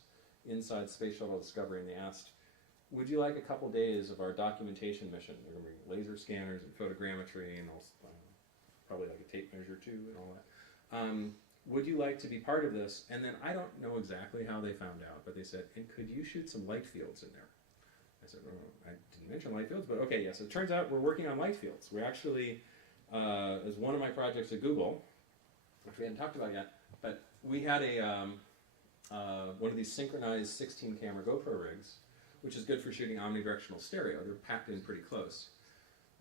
inside Space Shuttle Discovery, and they asked, would you like a couple days of our documentation mission? They're going to bring laser scanners and photogrammetry and also, probably like a tape measure too and all that. Would you like to be part of this? And then I don't know exactly how they found out, but they said, and could you shoot some light fields in there? I said, oh, I didn't mention light fields, but okay, yes. It turns out we're working on light fields. We're actually, as one of my projects at Google, which we hadn't talked about yet, but we had one of these synchronized 16 camera GoPro rigs, which is good for shooting omnidirectional stereo. They're packed in pretty close.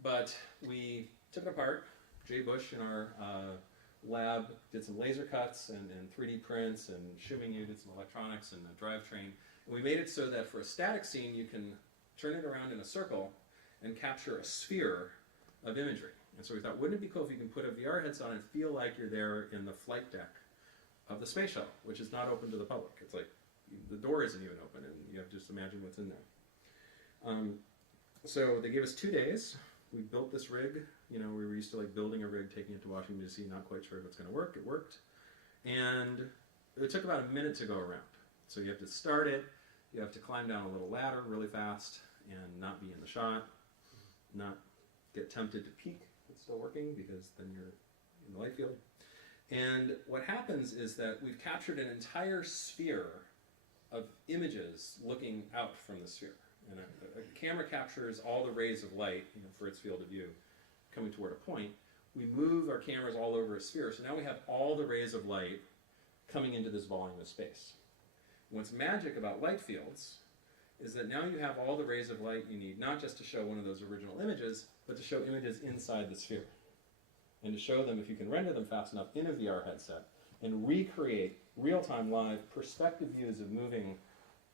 But we took it apart. Jay Bush in our lab did some laser cuts and 3D prints, and Shuming Yu did some electronics and a drivetrain. And we made it so that for a static scene, you can turn it around in a circle and capture a sphere of imagery. And so we thought, wouldn't it be cool if you can put a VR headset on and feel like you're there in the flight deck of the space shuttle, which is not open to the public. It's like the door isn't even open, and you have to just imagine what's in there. So they gave us 2 days. We built this rig. We were used to like building a rig, taking it to Washington, D.C., not quite sure if it's going to work. It worked. And it took about a minute to go around. So you have to start it. You have to climb down a little ladder really fast and not be in the shot, not get tempted to peek. It's still working, because then you're in the light field. And what happens is that we've captured an entire sphere of images looking out from the sphere. And a camera captures all the rays of light, for its field of view coming toward a point. We move our cameras all over a sphere, so now we have all the rays of light coming into this volume of space. What's magic about light fields is that now you have all the rays of light you need, not just to show one of those original images, but to show images inside the sphere. And to show them, if you can render them fast enough in a VR headset, and recreate real-time live perspective views of moving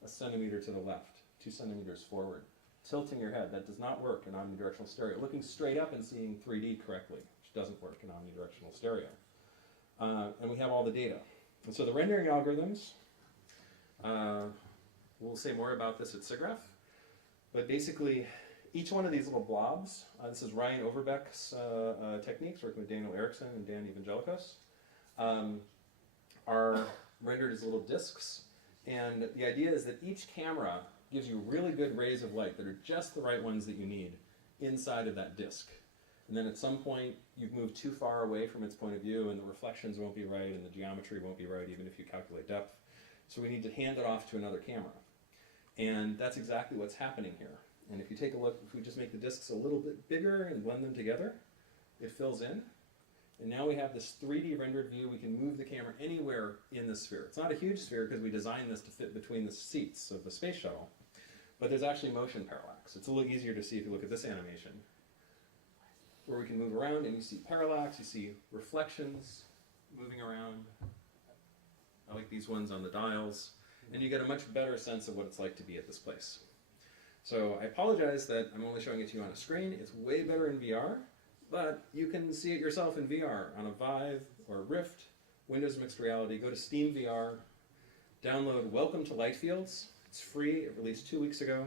a centimeter to the left, 2 centimeters forward, tilting your head. That does not work in omnidirectional stereo. Looking straight up and seeing 3D correctly, which doesn't work in omnidirectional stereo. And we have all the data. And so the rendering algorithms, we'll say more about this at SIGGRAPH, but basically each one of these little blobs, this is Ryan Overbeck's techniques, working with Daniel Erickson and Dan Evangelikos, are rendered as little discs. And the idea is that each camera gives you really good rays of light that are just the right ones that you need inside of that disc. And then at some point, you've moved too far away from its point of view, and the reflections won't be right, and the geometry won't be right, even if you calculate depth. So we need to hand it off to another camera. And that's exactly what's happening here. And if you take a look, if we just make the discs a little bit bigger and blend them together, it fills in. And now we have this 3D rendered view. We can move the camera anywhere in the sphere. It's not a huge sphere because we designed this to fit between the seats of the space shuttle. But there's actually motion parallax. It's a little easier to see if you look at this animation, where we can move around and you see parallax, you see reflections moving around. I like these ones on the dials. And you get a much better sense of what it's like to be at this place. So I apologize that I'm only showing it to you on a screen. It's way better in VR, but you can see it yourself in VR on a Vive or a Rift, Windows Mixed Reality. Go to Steam VR, download Welcome to Light Fields. It's free. It released 2 weeks ago.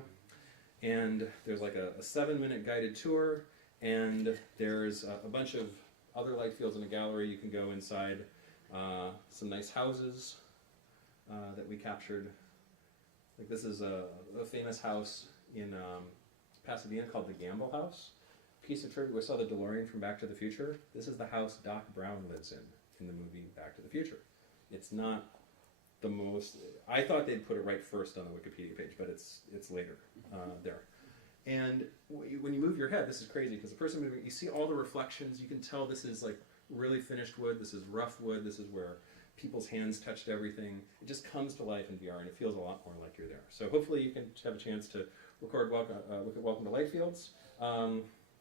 And there's like a 7-minute guided tour, and there's a bunch of other light fields in a gallery. You can go inside some nice houses that we captured. Like this is a famous house in Pasadena called the Gamble House. Piece of trivia, we saw the DeLorean from Back to the Future. This is the house Doc Brown lives in the movie Back to the Future. It's not the most, I thought they'd put it right first on the Wikipedia page, but it's later there. And when you move your head, this is crazy, because the person moving, you see all the reflections. You can tell this is like really finished wood, this is rough wood, this is where people's hands touched everything. It just comes to life in VR, and it feels a lot more like you're there. So hopefully you can have a chance to record look at Welcome to Light Fields.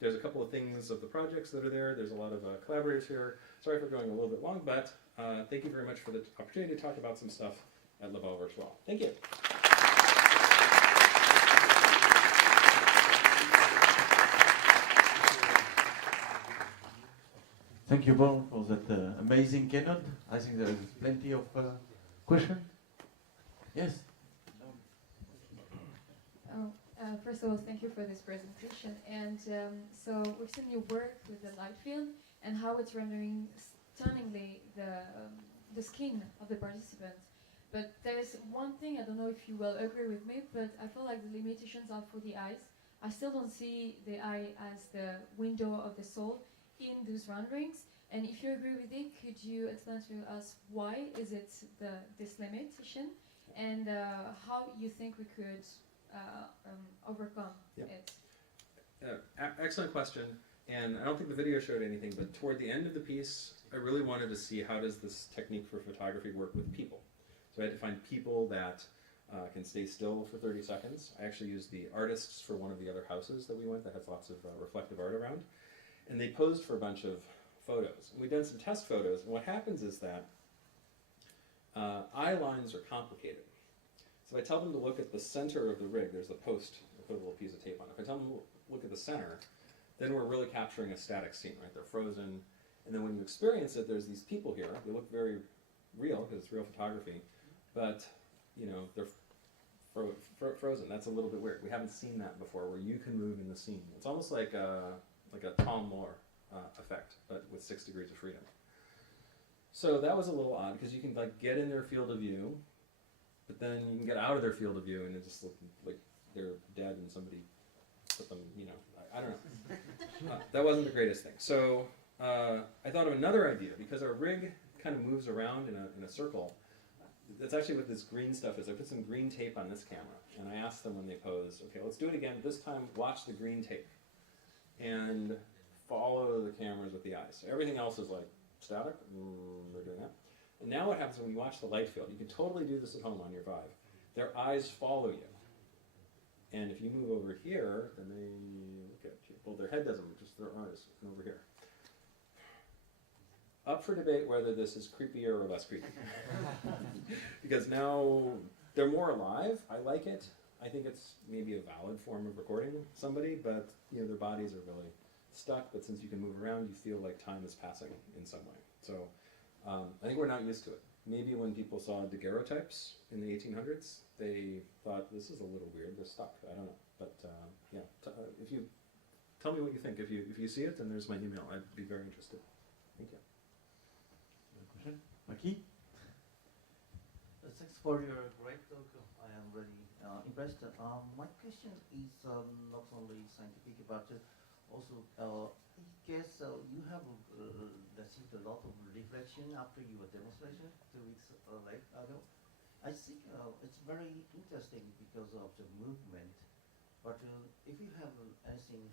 There's a couple of things of the projects that are there. There's a lot of collaborators here. Sorry for going a little bit long, but thank you very much for the opportunity to talk about some stuff at Laval Virtual. Thank you. Thank you, Paul, for that amazing keynote. I think there is plenty of questions. Yes? First of all, thank you for this presentation. And so we've seen your work with the light field and how it's rendering stunningly the skin of the participants. But there's one thing, I don't know if you will agree with me, but I feel like the limitations are for the eyes. I still don't see the eye as the window of the soul in those renderings. And if you agree with it, could you explain to us why is it this limitation, and how you think we could overcome it? Excellent question. And I don't think the video showed anything, but toward the end of the piece, I really wanted to see how does this technique for photography work with people. So I had to find people that can stay still for 30 seconds. I actually used the artists for one of the other houses that we went that has lots of reflective art around. And they posed for a bunch of photos. And we've done some test photos, and what happens is that eye lines are complicated. So I tell them to look at the center of the rig. There's the post. I put a little piece of tape on it. If I tell them to look at the center, then we're really capturing a static scene, right? They're frozen. And then when you experience it, there's these people here. They look very real, because it's real photography. But, you know, they're frozen. That's a little bit weird. We haven't seen that before, where you can move in the scene. It's almost like a Tom Moore effect, but with 6 degrees of freedom. So that was a little odd, because you can like get in their field of view, but then you can get out of their field of view, and it just looks like they're dead, and somebody put them, you know, I don't know. That wasn't the greatest thing. So I thought of another idea, because our rig kind of moves around in a circle. That's actually what this green stuff is. I put some green tape on this camera, and I asked them when they pose, okay, let's do it again. This time, watch the green tape, and follow the cameras with the eyes. So everything else is like static. They're doing that. And now what happens when you watch the light field? You can totally do this at home on your Vive. Their eyes follow you. And if you move over here, then they look at you. Well, their head doesn't, just their eyes, and over here. Up for debate whether this is creepier or less creepy. Because now they're more alive. I like it. I think it's maybe a valid form of recording somebody, but you know, their bodies are really stuck. But since you can move around, you feel like time is passing in some way. So I think we're not used to it. Maybe when people saw daguerreotypes in the 1800s, they thought this is a little weird. They're stuck. I don't know. But yeah, if you tell me what you think. If you see it, then there's my email. I'd be very interested. Thank you. Question? Maki? Thanks for your great talk. I am really impressed. My question is not only scientific, but also I guess you have received a lot of reflection after your demonstration 2 weeks ago. I think it's very interesting because of the movement. But if you have anything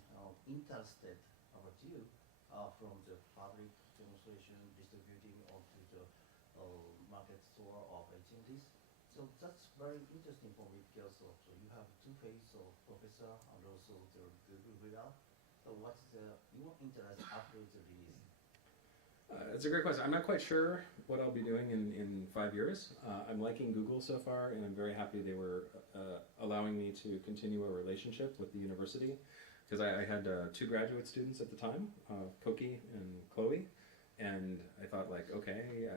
interested about you from the public demonstration, distributing onto the market store of activities, so that's very interesting for me because so you have two faces of professor and also the Google VR. So what's your interest after the release? It's a great question. I'm not quite sure what I'll be doing in 5 years. I'm liking Google so far, and I'm very happy they were allowing me to continue a relationship with the university, because I had 2 graduate students at the time, Koki and Chloe, and I thought like, okay,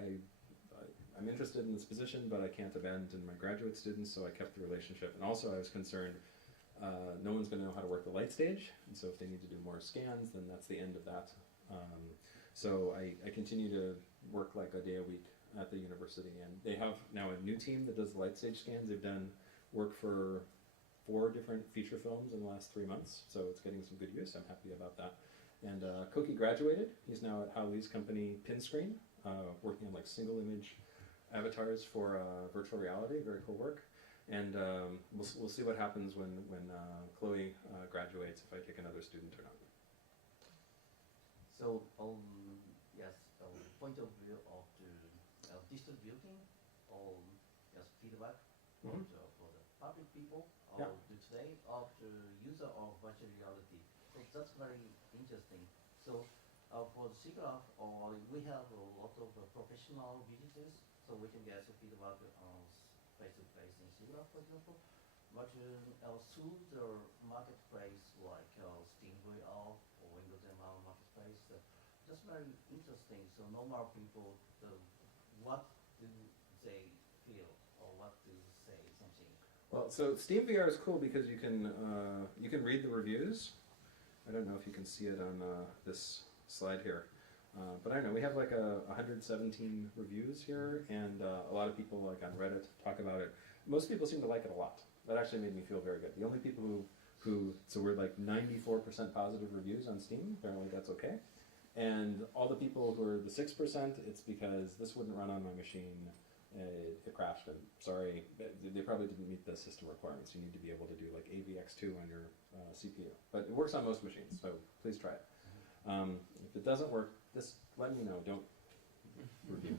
I'm interested in this position, but I can't abandon my graduate students, so I kept the relationship. And also I was concerned no one's going to know how to work the light stage, and so if they need to do more scans, then that's the end of that. So I continue to work like a day a week at the university, and they have now a new team that does the light stage scans. They've done work for 4 different feature films in the last 3 months, so it's getting some good use. I'm happy about that. And Koki graduated. He's now at Howley's company Pinscreen, working on like single image avatars for virtual reality. Very cool work. And we'll see what happens when Chloe graduates, if I take another student or not. So yes, point of view of the distributing yes, feedback for the public people Yeah. today of the user of virtual reality. So that's very interesting. So for the SIGGRAPH, we have a lot of professional visitors, so we can get the feedback face-to-face in SIGGRAPH, for example. But through the marketplace like Steam VR or Windows MR marketplace, that's very interesting. So normal people, what do they feel or what do they say something? Well, so Steam VR is cool because you can read the reviews. I don't know if you can see it on this slide here, but I don't know. We have like 117 reviews here, and a lot of people like on Reddit talk about it. Most people seem to like it a lot. That actually made me feel very good. The only people so we're like 94% positive reviews on Steam. Apparently that's okay. And all the people who are the 6%, it's because this wouldn't run on my machine. It crashed, and sorry, they probably didn't meet the system requirements. You need to be able to do like AVX2 on your CPU. But it works on most machines, so please try it. If it doesn't work, just let me know. Don't review.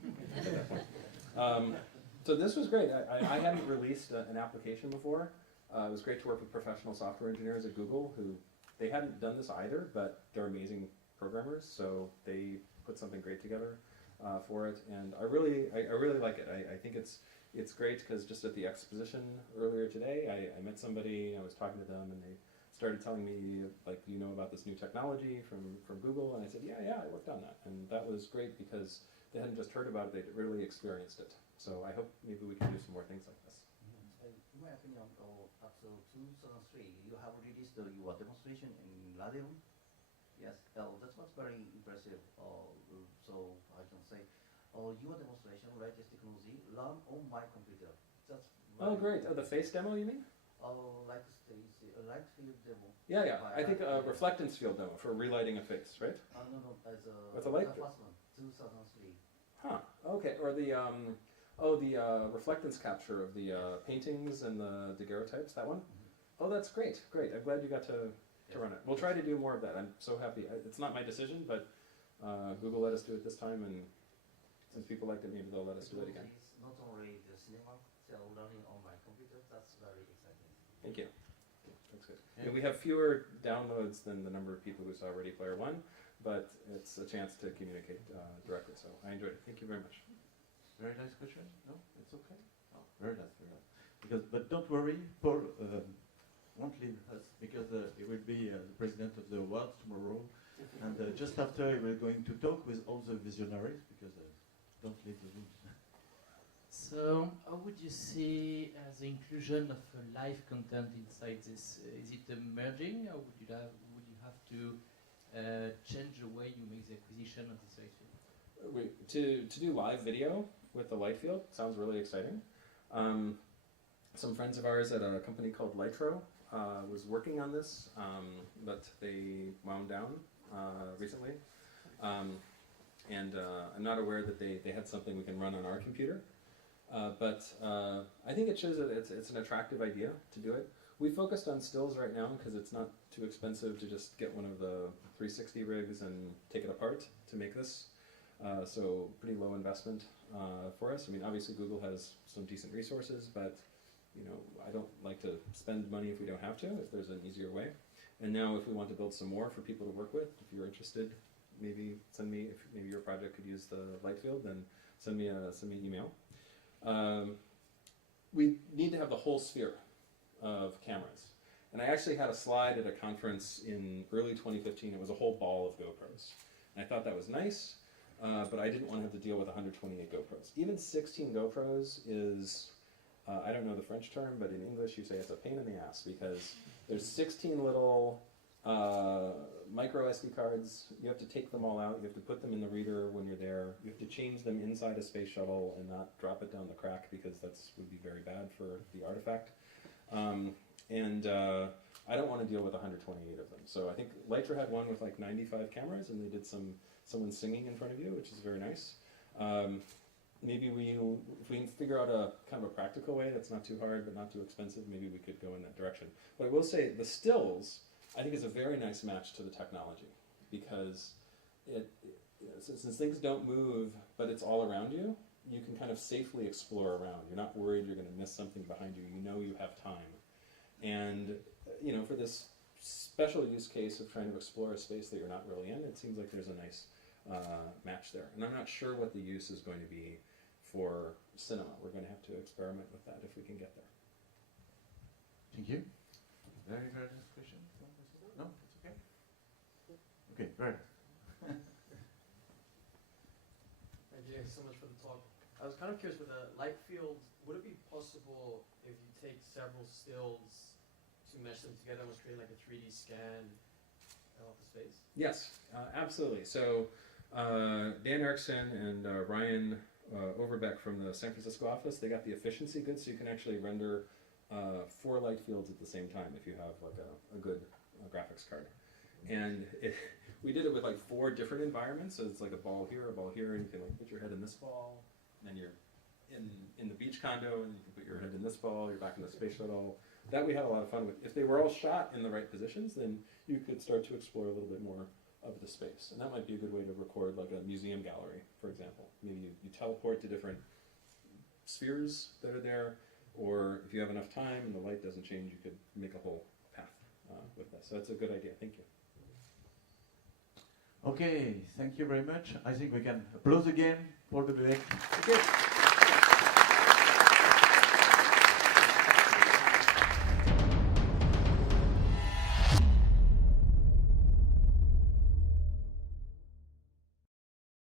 So this was great. I hadn't released an application before. It was great to work with professional software engineers at Google who, they hadn't done this either, but they're amazing programmers, so they put something great together for it, and I really like it. I think it's great because just at the exposition earlier today, I met somebody, I was talking to them, and they started telling me, like, you know about this new technology from Google, and I said, yeah, I worked on that, and that was great because they hadn't just heard about it, they'd really experienced it. So I hope maybe we can do some more things like this. In my opinion, up to 2003, you have released your demonstration in Laval. Yes, that was very impressive. So I can say, your demonstration, latest technology, run on my computer. That's Oh, great. Oh, the face demo, you mean? light field demo. Yeah. By I think a light field. reflectance field demo for relighting a face, right? No, as a With a light the field? first one, 2003. Huh. Okay. Or the reflectance capture of the paintings and the daguerreotypes. That one. Oh, that's great. Great. I'm glad you got to run it. We'll try to do more of that. I'm so happy. It's not my decision, but Google let us do it this time, and since people liked it, maybe they'll let us do it again. It's not only the cinema, they're learning on my computer. That's very exciting. Thank you. That's good. And we have fewer downloads than the number of people who saw Ready Player One, but it's a chance to communicate directly. So I enjoyed it. Thank you very much. Very nice question. No, it's okay. Oh, very nice, very nice. But don't worry, Paul won't leave us because he will be the president of the awards tomorrow, and just after we're going to talk with all the visionaries because don't leave the room. So, how would you see the inclusion of live content inside this? Is it emerging, or would you have to change the way you make the acquisition of this light field? To do live video with the light field sounds really exciting. Some friends of ours at a company called Lytro was working on this, but they wound down recently. And I'm not aware that they had something we can run on our computer. But I think it shows that it's an attractive idea to do it. We focused on stills right now because it's not too expensive to just get one of the 360 rigs and take it apart to make this. So pretty low investment for us. I mean, obviously Google has some decent resources, but I don't like to spend money if we don't have to, if there's an easier way. And now if we want to build some more for people to work with, if you're interested, maybe send me, if maybe your project could use the light field, then send me an email. We need to have the whole sphere of cameras. And I actually had a slide at a conference in early 2015. It was a whole ball of GoPros. And I thought that was nice, but I didn't want to have to deal with 128 GoPros. Even 16 GoPros is, I don't know the French term, but in English you say it's a pain in the ass because there's 16 little micro SD cards. You have to take them all out. You have to put them in the reader when you're there. You have to change them inside a space shuttle and not drop it down the crack because that would be very bad for the artifact. I don't want to deal with 128 of them. So I think Lytro had one with like 95 cameras, and they did someone singing in front of you, which is very nice. Maybe if we can figure out a kind of a practical way that's not too hard but not too expensive, maybe we could go in that direction. But I will say the stills, I think, is a very nice match to the technology because since things don't move but it's all around you, you can kind of safely explore around. You're not worried you're going to miss something behind you. You know you have time. And for this special use case of trying to explore a space that you're not really in, it seems like there's a nice match there. And I'm not sure what the use is going to be for cinema. We're going to have to experiment with that if we can get there. Thank you. Very, very nice question. No, it's okay. Okay, very nice. Thank you so much for the talk. I was kind of curious with the light field, would it be possible if you take several stills to mesh them together and create like a 3D scan of the space? Yes, absolutely. So Dan Erickson and Ryan Overbeck from the San Francisco office, they got the efficiency good, so you can actually render 4 light fields at the same time if you have like a good graphics card. And we did it with like 4 different environments, so it's like a ball here, and you can like put your head in this ball, and then you're in the beach condo, and you can put your head in this ball, you're back in the space shuttle. That we had a lot of fun with. If they were all shot in the right positions, then you could start to explore a little bit more of the space. And that might be a good way to record like a museum gallery, for example. Maybe you teleport to different spheres that are there, or if you have enough time and the light doesn't change, you could make a whole path with this. So that's a good idea. Thank you. Okay, thank you very much. I think we can applause again for the DEBEVEC. Okay.